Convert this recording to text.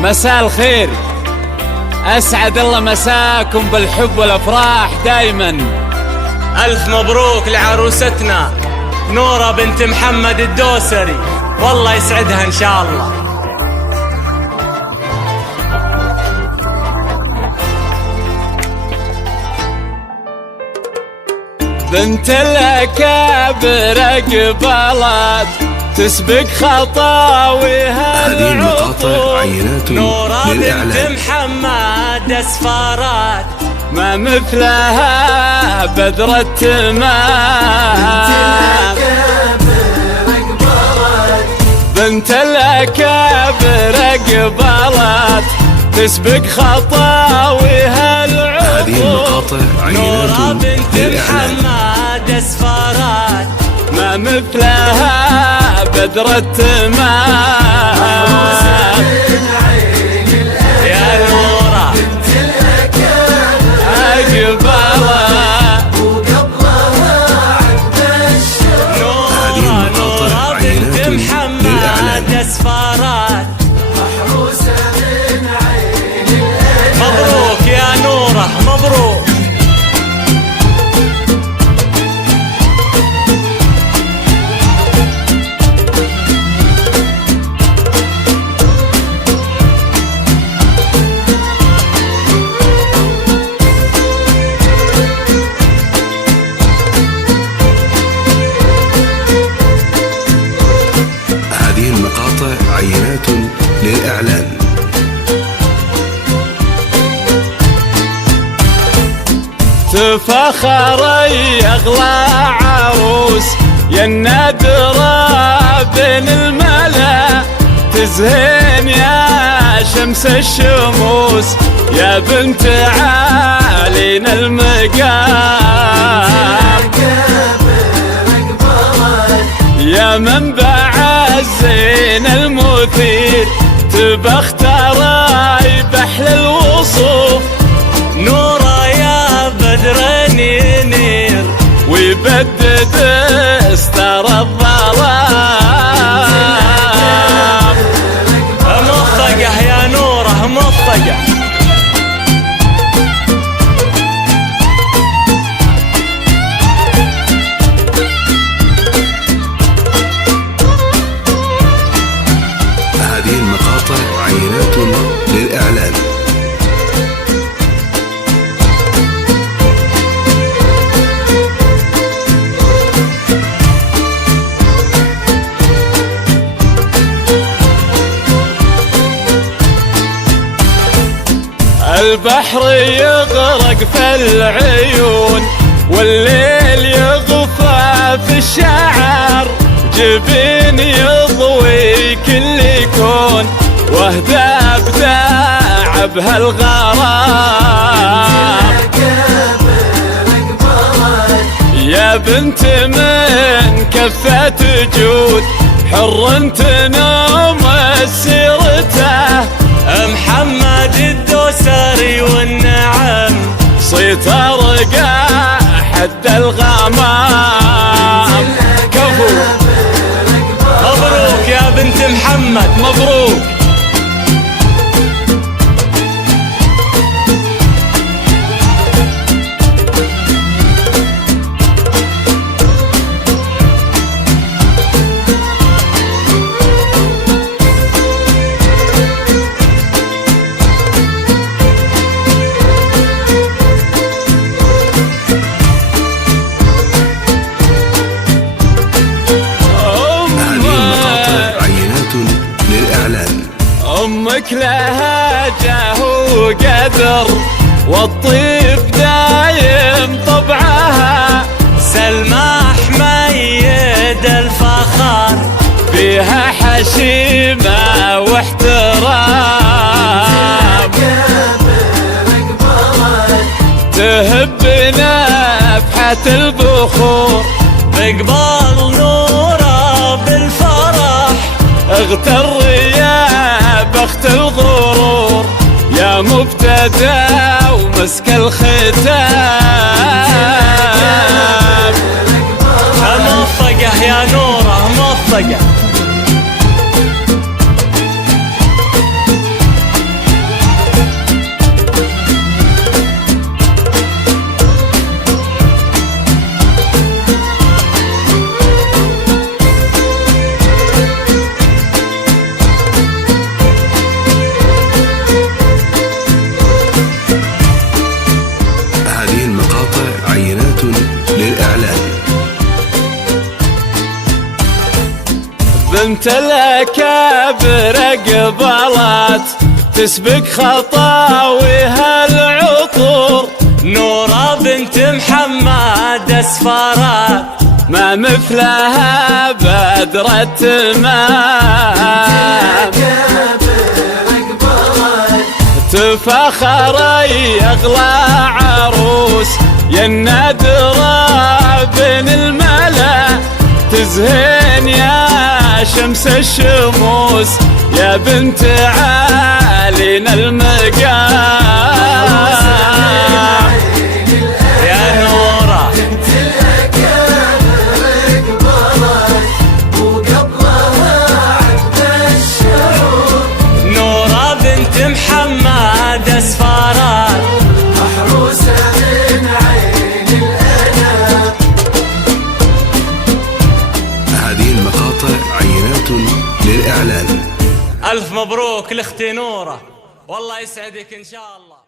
مساء الخير، أسعد الله مساكم بالحب والأفراح دايما. ألف مبروك لعروستنا نورة بنت محمد الدوسري، والله يسعدها إن شاء الله. بنت الأكابر قبلت تسبق خطاويها هذه المقاطع عينات نورة بنت للإعلان. محمد أسفارات ما مثلها بدر التمام. بنت الأكابر قبلت تسبق خطاويها العقول. هذه المقاطع عينات نورة بنت للإعلان. محمد أسفارات ما مثلها بدر التمام. يا نورة هذه المقاطع عينات للإعلان. أسفارات مبروك يا نورة، مبروك. هذه المقاطع عينات للإعلان. تفخر يغلى عروس يا النادرة بين الملا، تزهين يا شمس الشموس يا بنت عالينا المقام. يا منبع الزين المثير تبختري بحل الوصوف. نورة يا بدر ينير ويبدد استر الظلام. موفقة يا نورة، موفقة. هذه المقاطع عينات للإعلان. البحر يغرق في العيون والليل يغفى في الشعر، جبين يضوي كل كون وهدى ابداع بهالغرام. يا بنت من كفة جود حر تنوم سيرته، محمد الدوسري والنعم صيت ارقى حد الغمام. كفو مبروك يا بنت محمد، مبروك. أمك لها جاه وقدر والطيب دايم طبعها، سلمى حميد الفخر فيها حشيمة واحترام. تهب نفحة البخور بقبال نورة بالفرح، اغتر يا بخت الغرور يا مبتدى ومسك الختام. موفقة يا نورة، موفقة. المقاطع عينات للإعلان. بنت الأكابر قبلت تسبق خطاويها العطور، نورة بنت محمد اسفارات ما مثلها بدر التمام. تفخر اغلى عروس يا النادرة بين الملا، تزهين يا شمس الشموس يا بنت عالينا المقام. يا نورة نورة بنت محمد اسفارات محروسة من عين الأنام. هذه المقاطع عينات للإعلان. ألف مبروك لأختي نورة، والله يسعدك إن شاء الله.